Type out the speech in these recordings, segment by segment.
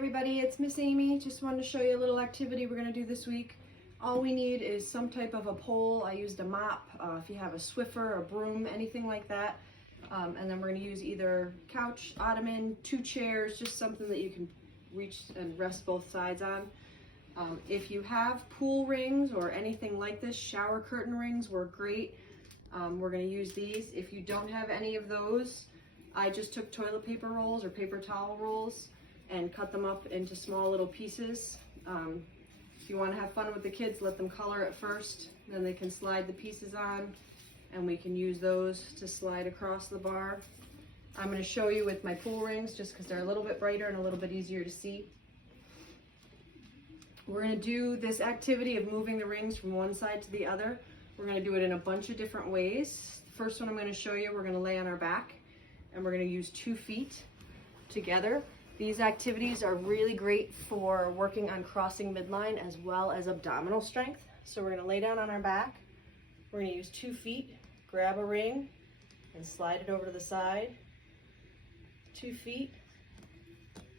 everybody, it's Miss Amy. Just wanted to show you a little activity we're going to do this week. All we need is some type of a pole. I used a mop, if you have a Swiffer, a broom, anything like that. And then we're going to use either couch, ottoman, 2 chairs, just something that you can reach and rest both sides on. If you have pool rings or anything like this, shower curtain rings work great. We're going to use these. If you don't have any of those, I just took toilet paper rolls or paper towel rolls and cut them up into small little pieces. If you want to have fun with the kids, let them color it first, then they can slide the pieces on, and we can use those to slide across the bar. I'm going to show you with my pool rings just because they're a little bit brighter and a little bit easier to see. We're going to do this activity of moving the rings from one side to the other. We're going to do it in a bunch of different ways. The first one I'm going to show you, we're going to lay on our back and we're going to use 2 feet together. These activities are really great for working on crossing midline as well as abdominal strength. So we're going to lay down on our back. We're going to use 2 feet, grab a ring and slide it over to the side. 2 feet,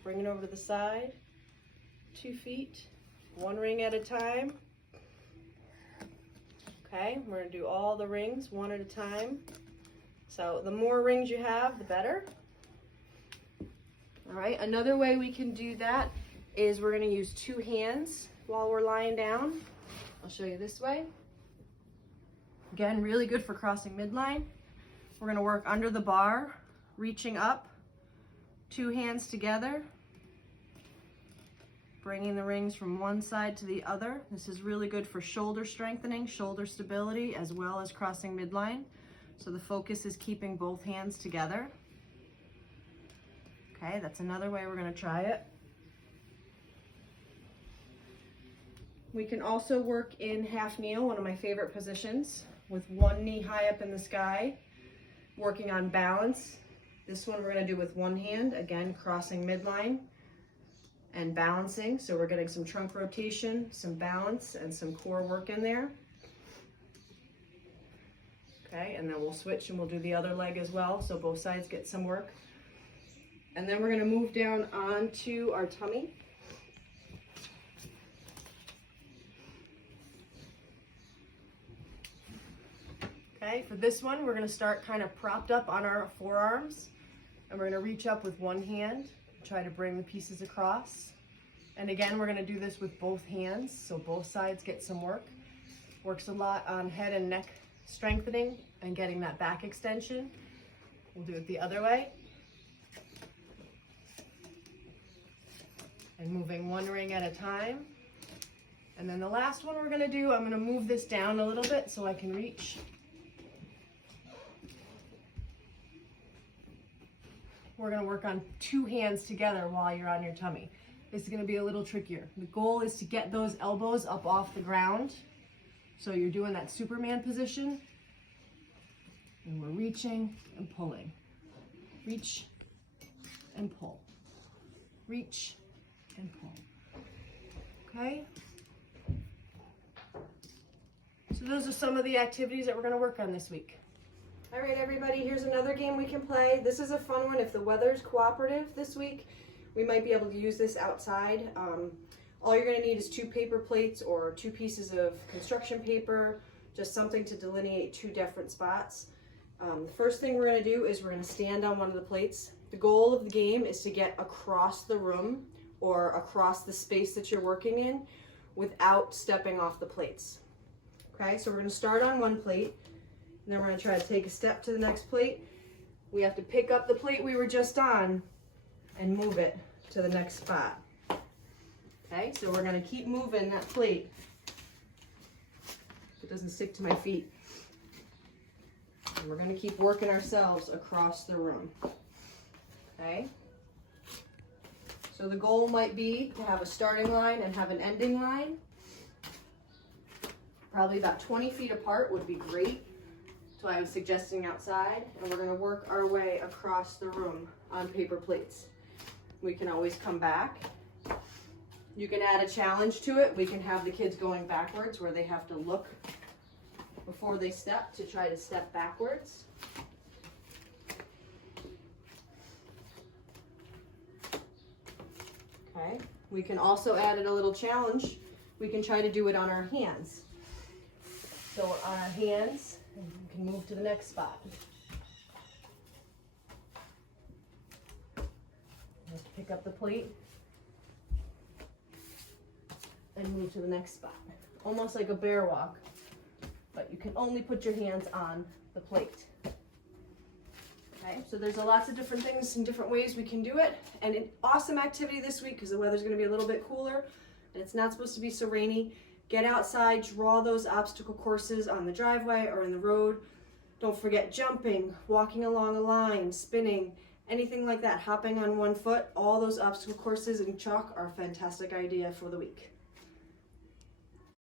bring it over to the side. 2 feet, 1 ring at a time. Okay, we're going to do all the rings one at a time. So the more rings you have, the better. All right, another way we can do that is we're going to use 2 hands while we're lying down. I'll show you this way. Again, really good for crossing midline. We're going to work under the bar, reaching up, 2 hands together, bringing the rings from one side to the other. This is really good for shoulder strengthening, shoulder stability, as well as crossing midline. So the focus is keeping both hands together. Okay, that's another way we're going to try it. We can also work in half kneel, one of my favorite positions, with 1 knee high up in the sky, working on balance. This one we're going to do with 1 hand, again, crossing midline and balancing. So we're getting some trunk rotation, some balance, and some core work in there. Okay, and then we'll switch and we'll do the other leg as well, so both sides get some work. And then we're going to move down onto our tummy. Okay, for this one, we're going to start kind of propped up on our forearms, and we're going to reach up with 1 hand, try to bring the pieces across. And again, we're going to do this with both hands, so both sides get some work. Works a lot on head and neck strengthening and getting that back extension. We'll do it the other way. And moving 1 ring at a time. And then the last one we're going to do, I'm going to move this down a little bit so I can reach. We're going to work on 2 hands together while you're on your tummy. This is going to be a little trickier. The goal is to get those elbows up off the ground. So you're doing that Superman position. And we're reaching and pulling. Reach and pull. Reach and pull. Okay? So those are some of the activities that we're going to work on this week. All right, everybody, here's another game we can play. This is a fun one. If the weather's cooperative this week, we might be able to use this outside. All you're going to need is 2 paper plates or 2 pieces of construction paper, just something to delineate 2 different spots. The first thing we're going to do is we're going to stand on one of the plates. The goal of the game is to get across the room or across the space that you're working in without stepping off the plates. Okay, so we're going to start on one plate, and then we're going to try to take a step to the next plate. We have to pick up the plate we were just on and move it to the next spot. Okay, so we're going to keep moving that plate. It doesn't stick to my feet. And we're going to keep working ourselves across the room. Okay? So the goal might be to have a starting line and have an ending line. Probably about 20 feet apart would be great. That's why I'm suggesting outside. And we're going to work our way across the room on paper plates. We can always come back. You can add a challenge to it. We can have the kids going backwards where they have to look before they step to try to step backwards. Okay, we can also add it a little challenge. We can try to do it on our hands. So on our hands, and we can move to the next spot. Just pick up the plate and move to the next spot. Almost like a bear walk, but you can only put your hands on the plate. Okay, so there's lots of different things and different ways we can do it. And an awesome activity this week because the weather's going to be a little bit cooler and it's not supposed to be so rainy. Get outside, draw those obstacle courses on the driveway or in the road. Don't forget jumping, walking along a line, spinning, anything like that, hopping on one foot. All those obstacle courses in chalk are a fantastic idea for the week.